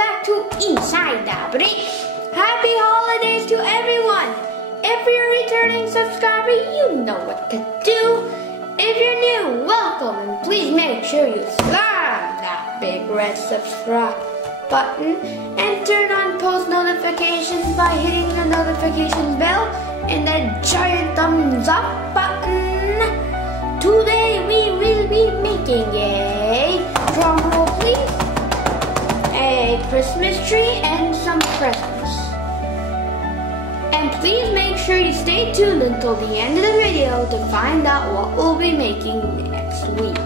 back to Inside the Brick. Happy holidays to everyone. If you're a returning subscriber, you know what to do. If you're new, welcome, and please make sure you slam that big red subscribe button and turn on post notifications by hitting the notification bell and that giant thumbs up button. Today we will be making a, drum roll please, a Christmas tree and some presents. And please make sure you stay tuned until the end of the video to find out what we'll be making next week.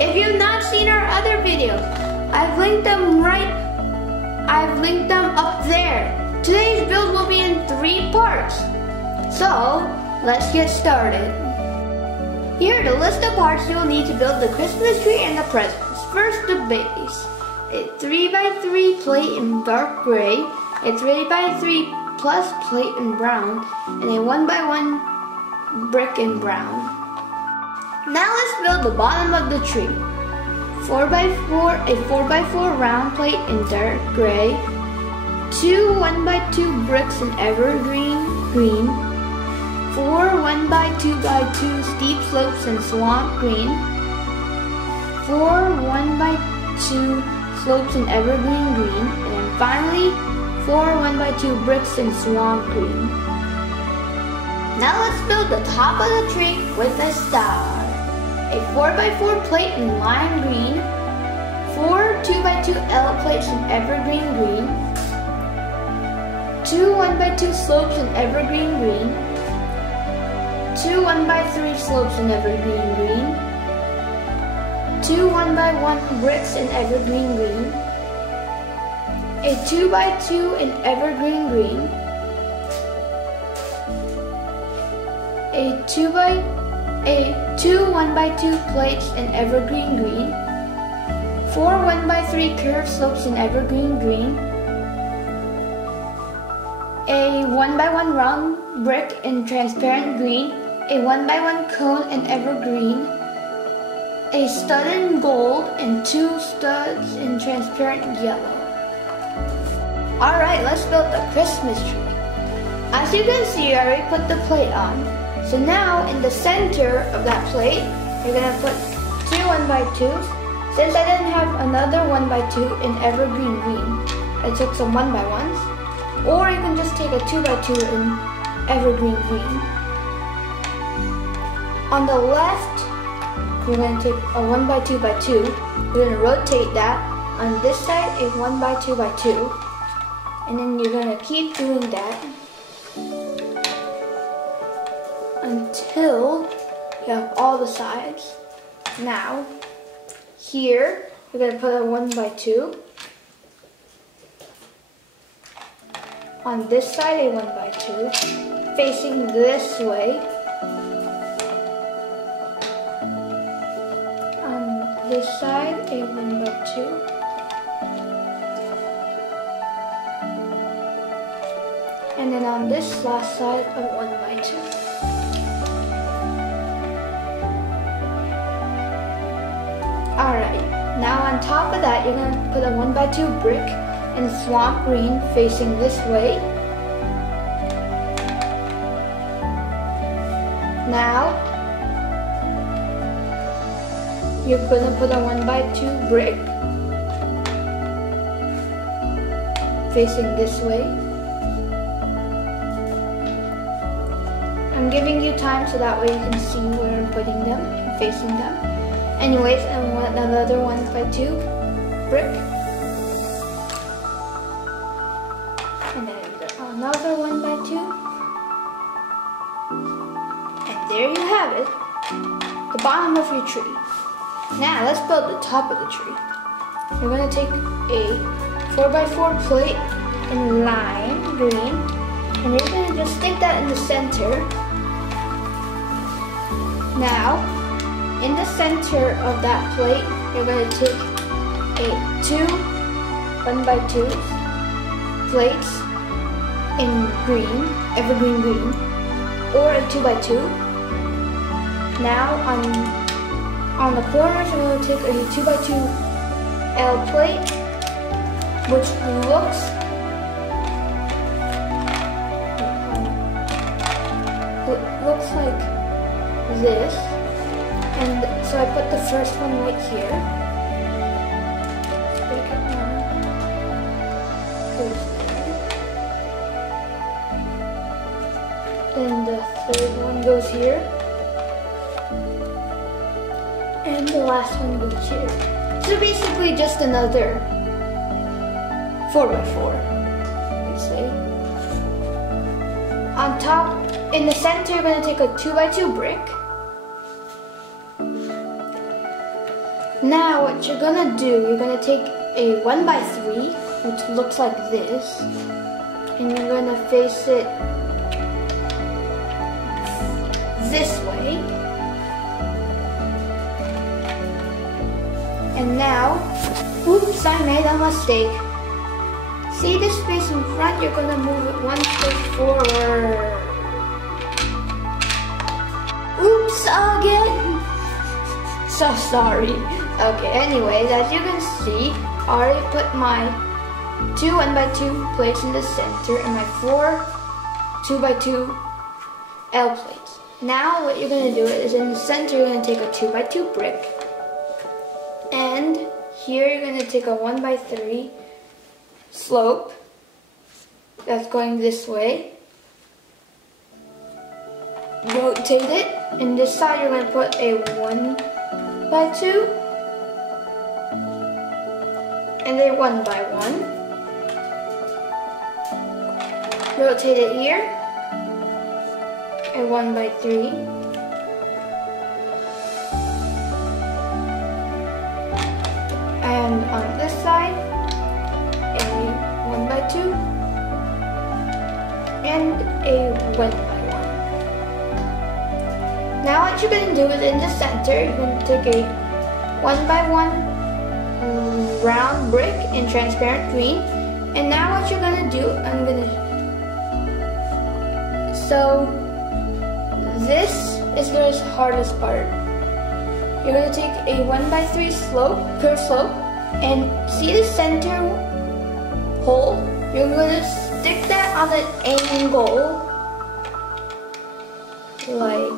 If you've not seen our other videos, I've linked them up there. Today's build will be in 3 parts. So, let's get started. Here are the list of parts you'll need to build the Christmas tree and the presents. First, the base. A 3x3 plate in dark gray, a 3x3 plus plate in brown, and a 1x1 brick in brown. Now let's build the bottom of the tree. 4x4, a 4x4 round plate in dark gray, 2 1x2 bricks in evergreen green, 4 1x2x2 steep slopes in swamp green, 4 1x2 slopes in evergreen green, and then finally 4 1x2 bricks in swamp green. Now let's build the top of the tree with a star. A 4x4 plate in lime green, 4 2x2 L plates in evergreen green, 2 1x2 slopes in evergreen green, 2 1x3 slopes in evergreen green, 2 1x1 bricks in evergreen green, a 2x2 in evergreen green, a 2 1x2 plates in evergreen green, 4 1x3 curved slopes in evergreen green, a 1x1 round brick in transparent green, a 1x1 cone in evergreen, a stud in gold, and 2 studs in transparent yellow. Alright, let's build the Christmas tree. As you can see, I already put the plate on. So now, in the center of that plate, you're going to put 2 1x2s. Since I didn't have another 1x2 in evergreen green, I took some 1x1s. Or you can just take a 2x2 in evergreen green. On the left, we're going to take a 1x2x2. We're going to rotate that. On this side, a 1x2x2. And then you're going to keep doing that until you have all the sides. Now, here, you're going to put a 1x2. On this side, a 1x2, facing this way. On this side, a 1x2. And then on this last side, a 1x2. Alright, now on top of that, you're going to put a 1x2 brick in swamp green facing this way. Now, you're going to put a 1x2 brick facing this way. I'm giving you time so that way you can see where I'm putting them and facing them. Anyways, I want another 1x2 brick. And then another 1x2. And there you have it, the bottom of your tree. Now let's build the top of the tree. You're going to take a 4x4 plate in lime green, and you're going to just stick that in the center. Now, in the center of that plate, you're going to take a 2 1x2 plates in green, evergreen green, or a 2x2. Now, on the corners, you're going to take a 2x2 L plate which looks like this. And so I put the first one right here. Then the third one goes here. And the last one goes here. So basically just another 4x4, let's say. On top, in the center, you're going to take a 2x2 brick. Now what you're going to do, you're going to take a 1x3, which looks like this, and you're going to face it this way. And now, oops, I made a mistake. See this space in front? You're gonna move it one space forward. Oops, again. So sorry. Okay, anyways, as you can see, I already put my 2 1x2 plates in the center and my 4 2x2 L plates. Now what you're gonna do is in the center, you're gonna take a 2x2 brick. And here you're going to take a 1x3 slope that's going this way. Rotate it, and this side you're going to put a 1x2 and a 1x1. Rotate it here, a 1x3. And on this side, a 1x2 and a 1x1. Now what you're going to do is in the center, you're going to take a 1x1 round brick in transparent green. And now what you're going to do, so this is the hardest part. You're going to take a 1x3 curved slope, and see the center hole? You're going to stick that on an angle like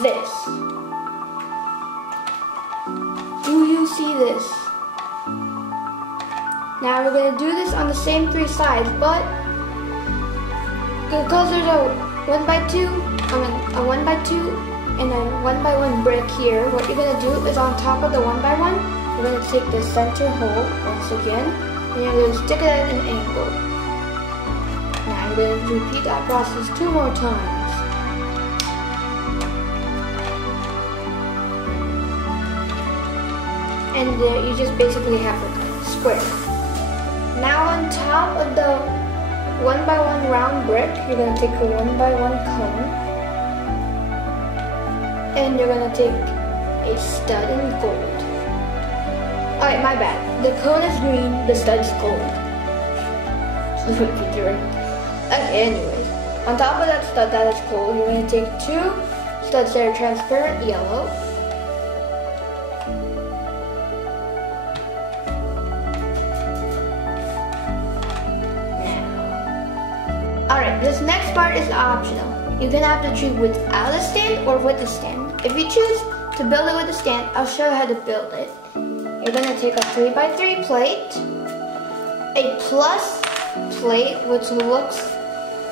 this. Do you see this? Now we're going to do this on the same 3 sides, but because there's a 1x2 and a 1x1 brick here, what you're going to do is on top of the 1x1, you're going to take the center hole once again, and you're going to stick it at an angle. Now you're going to repeat that process 2 more times. And you just basically have a square. Now on top of the 1x1 round brick, you're going to take a 1x1 cone. And you're going to take a stud in gold. Alright, my bad. The cone is green, the stud's gold. Okay, anyways. On top of that stud that is gold, you're going to take 2 studs that are transparent yellow. Alright, this next part is optional. You can have the tree without a stand or with a stand. If you choose to build it with a stand, I'll show you how to build it. You're going to take a 3x3 plate, a plus plate, which looks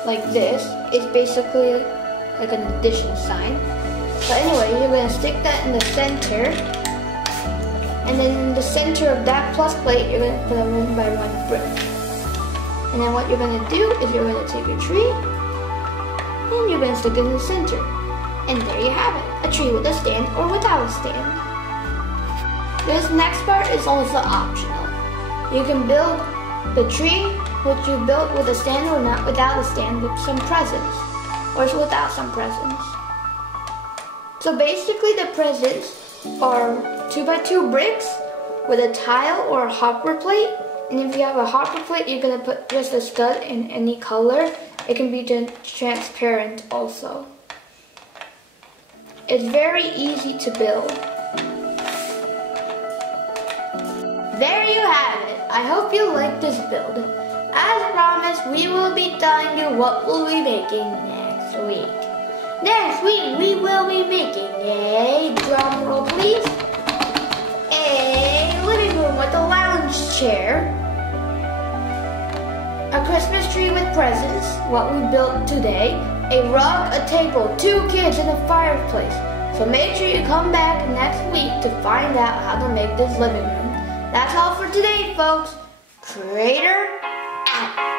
like this. It's basically like an addition sign. But anyway, you're going to stick that in the center. And then in the center of that plus plate, you're going to put a 1x1 brick. And then what you're going to do is you're going to take a tree and you're going to stick it in the center. And there you have it, a tree with a stand or without a stand. This next part is also optional. You can build the tree which you built with a stand or not without a stand with some presents, or without some presents. So basically the presents are 2x2 bricks with a tile or a hopper plate. And if you have a hopper plate, you're going to put just a stud in any color. It can be transparent also. It's very easy to build. There you have it, I hope you like this build. As promised, we will be telling you what we'll be making next week. Next week, we will be making a, drum roll please, a living room with a lounge chair, a Christmas tree with presents, what we built today, a rug, a table, 2 kids, and a fireplace. So make sure you come back next week to find out how to make this living room. That's all for today, folks. Creator out.